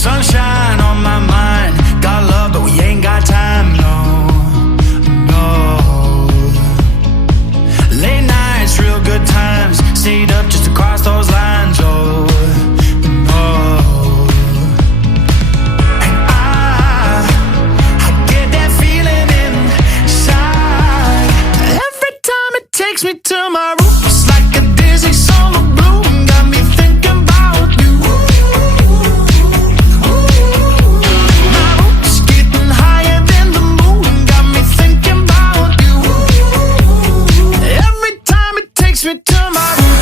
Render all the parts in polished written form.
Sunshine on my mind. Got love, but we ain't got time, no, no. Late nights, real good times. Stayed up just to cross those lines, oh, no. And I get that feeling inside. Every time it takes me to my room, it's like a dizzy summer bloom. Got me thinking about you. My room's getting higher than the moon. Got me thinking about you. Every time it takes me to my room.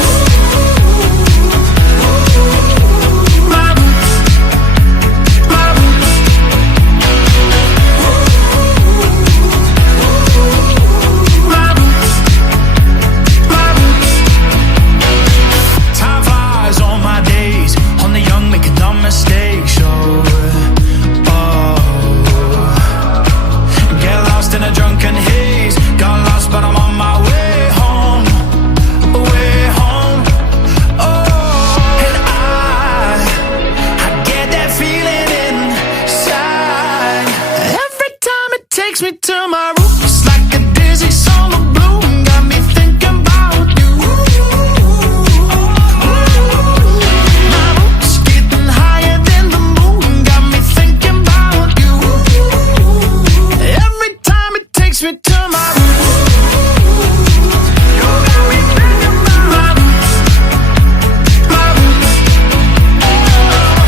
Mistakes, oh, get lost in a drunken haze. Got lost, but I'm on my way home, way home. Oh, and I get that feeling inside. Every time it takes me to my room, it's like a dizzy summer bloom. Got me thinking about you. Takes me to my roots. You got me thinking about my roots, my roots. My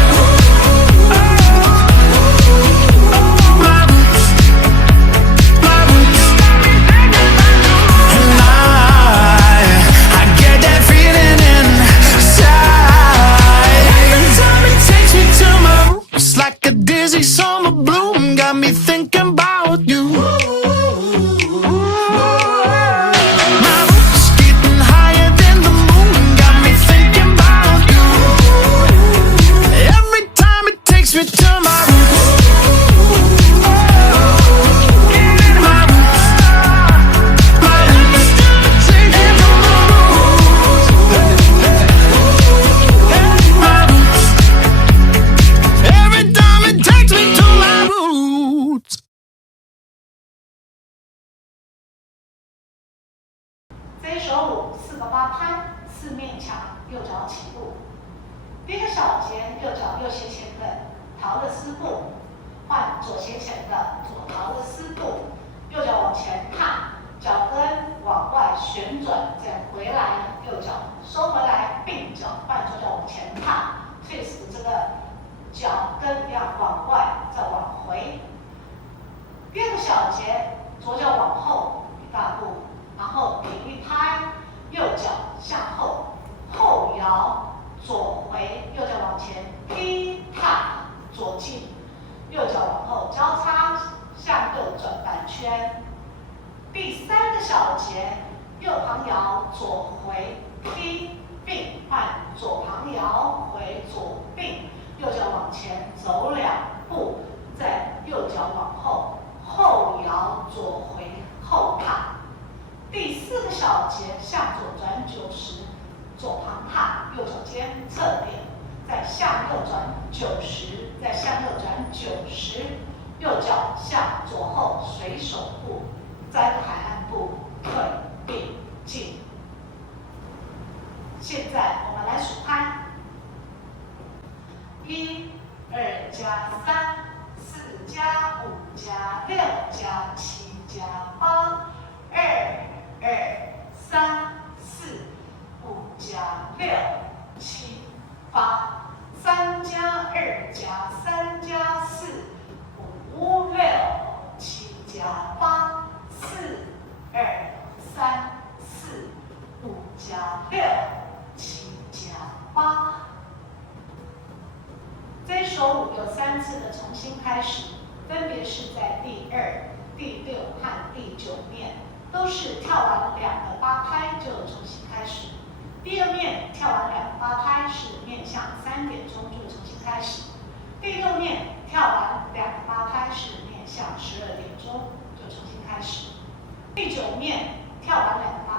roots, my roots. You got me thinking about you. And I get that feeling inside. Every time it takes me to my roots, it's like a dizzy summer bloom. Got me thinking about you.这一首舞4个8拍，4面墙，右脚起步。第一个小节，右脚右斜前的桃的丝步，换左斜前的左桃的丝步，右脚往前踏，脚跟往外旋转，再回来，右脚收回来，并脚换左脚往前踏 ，twist 这个脚跟一样往外，再往回。第二个小节，左脚往后一大步。然后停一拍，右脚向后，后摇，左回，右脚往前劈踏，左进，右脚往后交叉，向右转半圈。第三个小节，右旁摇，左回劈并换左旁摇回左并，右脚往前走2步，再右脚往后，后摇左回后踏。第4个小节，向左转90，左旁踏，右脚尖侧点，再向右转90，再向右转90，右脚向左后随手步，再个海岸步，退并进。现在我们来数拍，1、2加3、4加5加6加7加8、2、3、4、5加6、7、8、3加2加3加4、5、6、7加8、4、2、3、4、5加6、7加8。这首舞有3次的重新开始，分别是在第2、第6和第9面。都是跳完2个8拍就重新开始。第2面跳完2个8拍是面向3点钟就重新开始。第6面跳完2个8拍是面向12点钟就重新开始。第9面跳完2个